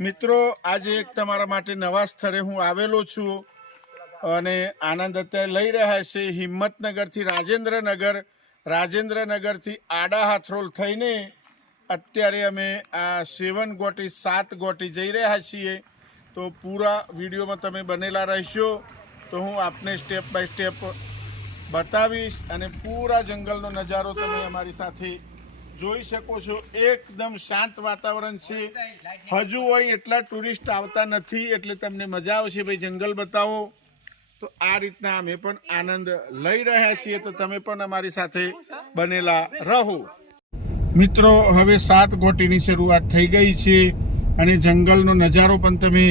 મિત્રો આજે એક તમારા માટે નવા સ્થળે હું આવેલો છું અને આનંદ અત્યારે લઈ રહ્યા છે હિંમતનગરથી રાજેન્દ્રનગરથી આડા હાથરોલ થઈને અત્યારે અમે આ 7 ગોટી 7 ગોટી જઈ રહ્યા છીએ। તો પૂરા વિડીયોમાં તમે બનેલા રહેશો તો હું આપને સ્ટેપ બાય સ્ટેપ બતાવીશ અને પૂરા જંગલનો નજારો તમે અમારી સાથે જોઈ શકો છો। એકદમ શાંત વાતાવરણ છે, હજુ હોય એટલા ટુરિસ્ટ આવતા નથી એટલે તમને મજા આવશે ભાઈ જંગલ બતાવો। તો આ રીતના અમે પણ આનંદ લઈ રહ્યા છીએ, તો તમે પણ અમારી સાથે બનેલા રહો। મિત્રો હવે 7 ગોટીની શરૂઆત થઈ ગઈ છે અને જંગલનો નજારો પણ તમે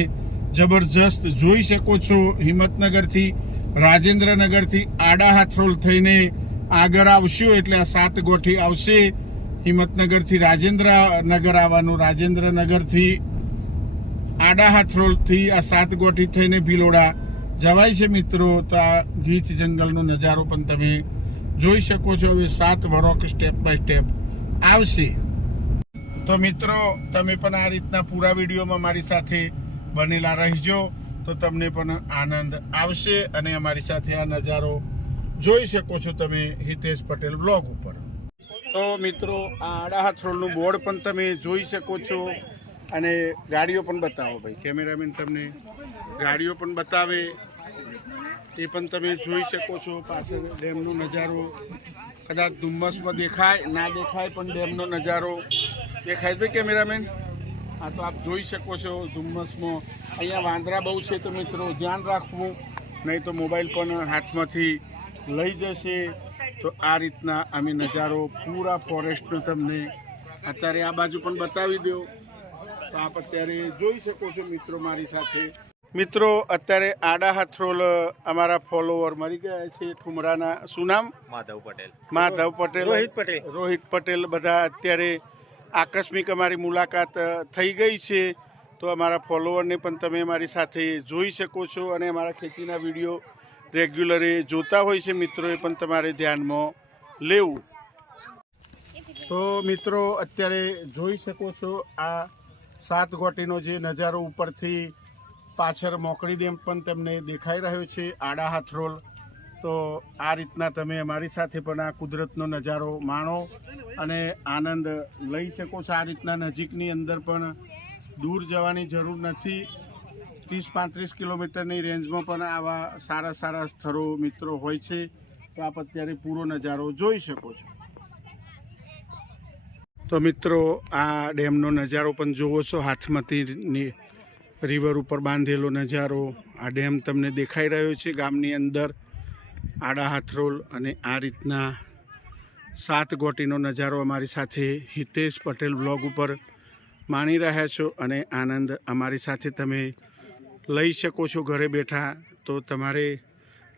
જબરજસ્ત જોઈ શકો છો। હિંમતનગરથી રાજેન્દ્રનગરથી આડા હાથરોલ થઈને આગળ આવશો એટલે આ 7 ગોઠી આવશે। હિંમતનગરથી રાજેન્દ્રનગર આવવાનું, રાજેન્દ્રનગરથી આડા હાથરોલથી આ 7 ગોઠી થઈને ભિલોડા જવાય છે મિત્રો। તો આ ગીચ જંગલનો નજારો પણ તમે જોઈ શકો છો। હવે 7 વરોક સ્ટેપ બાય સ્ટેપ આવશે। તો મિત્રો તમે પણ આ રીતના પૂરા વિડીયોમાં મારી સાથે બનેલા રહેજો તો તમને પણ આનંદ આવશે અને અમારી સાથે આ નજારો જોઈ શકો છો તમે હિતેશ પટેલ બ્લોગ ઉપર। તો મિત્રો આ આડા હાથરોલનું બોર્ડ પણ તમે જોઈ શકો છો અને ગાડીઓ પણ બતાવો ભાઈ, કેમેરામેન તમને ગાડીઓ પણ બતાવે એ પણ તમે જોઈ શકો છો। પાછળ ડેમનો નજારો કદાચ ધુમ્મસમાં દેખાય ના દેખાય પણ ડેમનો નજારો દેખાય ભાઈ કેમેરામેન। હા તો આપ જોઈ શકો છો ધુમ્મસમાં અહીંયા વાંદરા બહુ છે તો મિત્રો ધ્યાન રાખવું, નહીં તો મોબાઈલ પણ હાથમાંથી લઈ જશે। તો આ રીતના અમે નજારો પૂરા ફોરેસ્ટનો તમને અત્યારે આ બાજુ પણ બતાવી દો તો આપ અત્યારે જોઈ શકો છો મિત્રો મારી સાથે। મિત્રો અત્યારે આડા હાથરોલ અમારા ફોલોવર મળી ગયા છે ઠુમરાના, શું નામ? માધવ પટેલ, રોહિત પટેલ બધા અત્યારે આકસ્મિક અમારી મુલાકાત થઈ ગઈ છે। તો અમારા ફોલોવરને પણ તમે મારી સાથે જોઈ શકો છો અને અમારા ખેતીના વિડીયો રેગ્યુલરે જોતા હોય છે મિત્રો, એ પણ તમારે ધ્યાનમાં લેવું। તો મિત્રો અત્યારે જોઈ શકો છો આ 7 ગોટીનો જે નજારો ઉપરથી પાછળ મોકળી ડેમ પણ તમને દેખાઈ રહ્યો છે આડા હાથરોલ। તો આ રીતના તમે અમારી સાથે પણ આ કુદરતનો નજારો માણો અને આનંદ લઈ શકો છો। આ રીતના નજીકની અંદર પણ દૂર જવાની જરૂર નથી, 30-35 કિલોમીટરની રેન્જમાં પણ આવા સારા સારા સ્થળો મિત્રો હોય છે। તો આપ અત્યારે પૂરો નજારો જોઈ શકો છો। તો મિત્રો આ ડેમનો નજારો પણ જોવો છો, હાથમતીની રિવર ઉપર બાંધેલો નજારો આ ડેમ તમને દેખાઈ રહ્યો છે ગામની અંદર આડા હાથરોલ। અને આ રીતના 7 ગોટીનો નજારો અમારી સાથે હિતેશ પટેલ બ્લોગ ઉપર માણી રહ્યા છો અને આનંદ અમારી સાથે તમે લઈ શકો છો ઘરે બેઠા। તો તમારે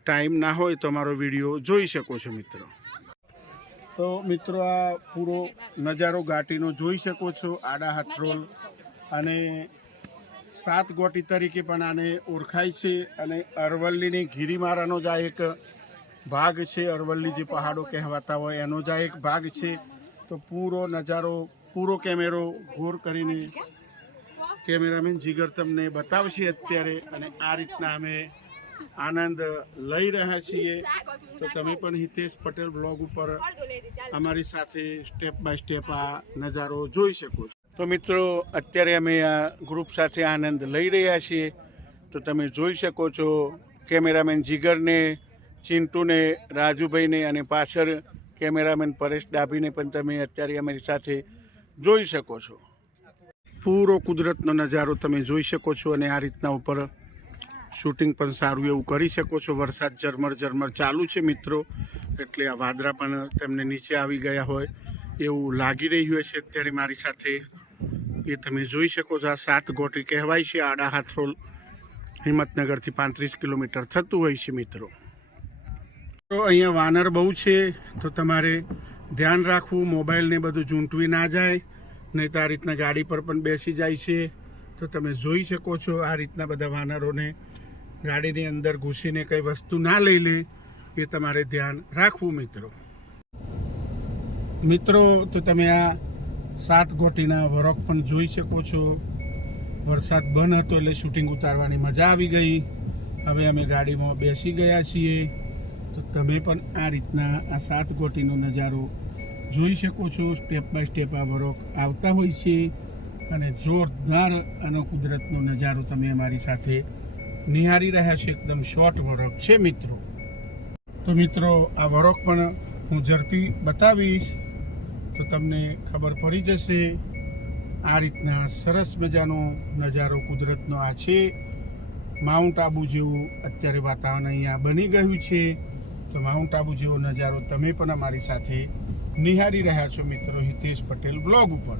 ટાઈમ ના હોય તો અમારો વિડીયો જોઈ શકો છો મિત્રો। તો મિત્રો આ પૂરો નજારો ઘાટીનો જોઈ શકો છો આડા હાથરોલ, અને 7 ગોટી તરીકે પણ આને ઓળખાય છે। અને અરવલ્લીની ગિરિમાળાનો જ આ એક ભાગ છે, અરવલ્લી જે પહાડો કહેવાતા હોય એનો જ આ એક ભાગ છે। તો પૂરો નજારો પૂરો કેમેરો ઘોર કરીને કેમેરામેન જીગર તમને બતાવશે અત્યારે, અને આ રીતના અમે આનંદ લઈ રહ્યા છીએ। તો તમે પણ હિતેશ પટેલ બ્લોગ ઉપર અમારી સાથે સ્ટેપ બાય સ્ટેપ આ નજારો જોઈ શકો છો। તો મિત્રો અત્યારે અમે આ ગ્રુપ સાથે આનંદ લઈ રહ્યા છીએ। તો તમે જોઈ શકો છો કેમેરામેન જીગરને, ચિંટુને, રાજુભાઈને અને પાછળ કેમેરામેન પરેશ ડાભીને પણ તમે અત્યારે અમારી સાથે જોઈ શકો છો। પૂરો કુદરતનો નજારો તમે જોઈ શકો છો અને આ રીતના ઉપર શૂટિંગ પણ સારું એવું કરી શકો છો। વરસાદ ઝરમર ઝરમર ચાલુ છે મિત્રો, એટલે આ વાદળા પણ તેમને નીચે આવી ગયા હોય એવું લાગી રહ્યું છે અત્યારે મારી સાથે, એ તમે જોઈ શકો છો। આ 7 ગોટી કહેવાય છે આડા હાથરોલ, હિંમતનગરથી 35 કિલોમીટર થતું હોય છે મિત્રો। તો અહીંયા વાનર બહુ છે તો તમારે ધ્યાન રાખવું, મોબાઈલને બધું ઝૂંટવી ના જાય, નહીં તો આ રીતના ગાડી પર પણ બેસી જાય છે। તો તમે જોઈ શકો છો આ રીતના બધા વાનરોને ગાડીની અંદર ઘૂસીને કંઈ વસ્તુ ના લઈ લે એ તમારે ધ્યાન રાખવું મિત્રો। તો તમે આ 7 ગોટીના વરોક પણ જોઈ શકો છો। વરસાદ બંધ હતો એટલે શૂટિંગ ઉતારવાની મજા આવી ગઈ. હવે અમે ગાડીમાં બેસી ગયા છીએ. તો તમે પણ આ રીતના આ 7 ગોટીનો નજારો જોઈ શકો છો. સ્ટેપ બાય સ્ટેપ આ વરોક આવતા હોય છે અને જોરદાર આનો કુદરતનો નજારો તમે અમારી સાથે નિહાળી રહ્યા છો. એકદમ શોર્ટ વરોક છે મિત્રો. તો મિત્રો આ વરોક પણ હું ઝડપી બતાવીશ તો તમને ખબર પડી જશે. આ રીતના સરસ મજાનો નજારો કુદરતનો આ છે. માઉન્ટ આબુ જેવું અત્યારે વાતાવરણ અહીંયા બની ગયું છે. તો માઉન્ટ આબુ જેવો નજારો તમે પણ અમારી સાથે નિહાળી રહ્યા છો મિત્રો હિતેશ પટેલ બ્લોગ ઉપર.